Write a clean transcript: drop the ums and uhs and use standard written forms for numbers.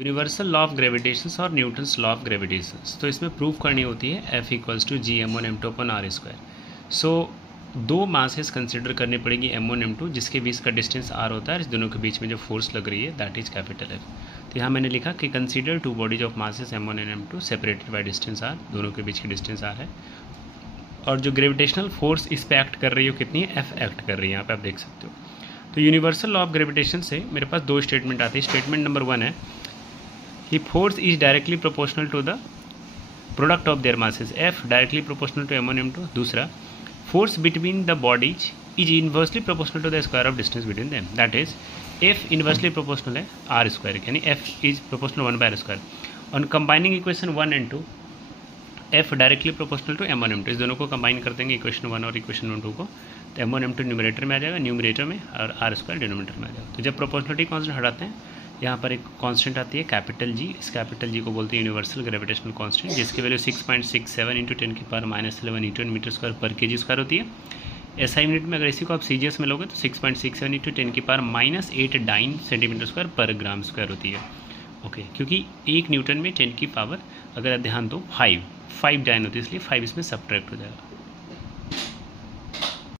Universal law of ग्रेविटेशंस और Newton's law of ग्रेविटेशंस, तो इसमें प्रूफ करनी होती है F equals to G m1 m2 अपन r स्क्वायर। सो दो मासेस कंसिडर करनी पड़ेगी m1 m2 जिसके बीच का डिस्टेंस r होता है, इस दोनों के बीच में जो फोर्स लग रही है दैट इज कैपिटल F। तो यहाँ मैंने लिखा कि consider two bodies of masses m1 and m2 separated by distance r, दोनों के बीच की डिस्टेंस r है, और जो ग्रेविटेशनल फोर्स इस पर एक्ट कर रही है वो कितनी है, F एक्ट कर रही है, यहाँ पे आप देख सकते हो। तो यूनिवर्सल लॉ ऑफ ग्रेविटेशन से मेरे पास दो स्टेटमेंट आती है। स्टेटमेंट नंबर 1 है कि force is directly proportional to the product of their masses, F directly proportional to m1 m2। दूसरा, force between the bodies is inversely proportional to the square of distance between them, that is F inversely proportional है r square, यानी F is proportional 1 by r square. On combining equation 1 and 2, F directly proportional to m1 m2, इस दोनों को combine कर देंगे equation 1 और equation 2 को, तो m1 m2 न्यूमरेटर में आ जाएगा, न्यूमरेटर में, और r स्क्वायर डिनोमिनेटर में आ जाएगा। तो जब प्रोपोर्शनलिटी कांस्टेंट हटाते हैं, यहाँ पर एक कांस्टेंट आती है कैपिटल G, इस कैपिटल G को बोलते हैं यूनिवर्सल ग्रेविटेशनल कांस्टेंट, जिसकी वैल्यू 6.67 इंटू 10 की पावर -11 न्यूटन मीटर स्क्वायर पर केजी स्क्वायर होती है। SI यूनिट में अगर इसी को आप CGS में लोगे तो 6.67 इंटू 10 की पावर -8 डाइन सेंटीमीटर स्क्वायर पर ग्राम स्क्वायर होती है। ओके, क्योंकि 1 न्यूटन में 10 की पावर, अगर आप ध्यान दो, 5 डाइन होती है, इसलिए 5 इसमें सब्ट्रैक्ट हो जाएगा।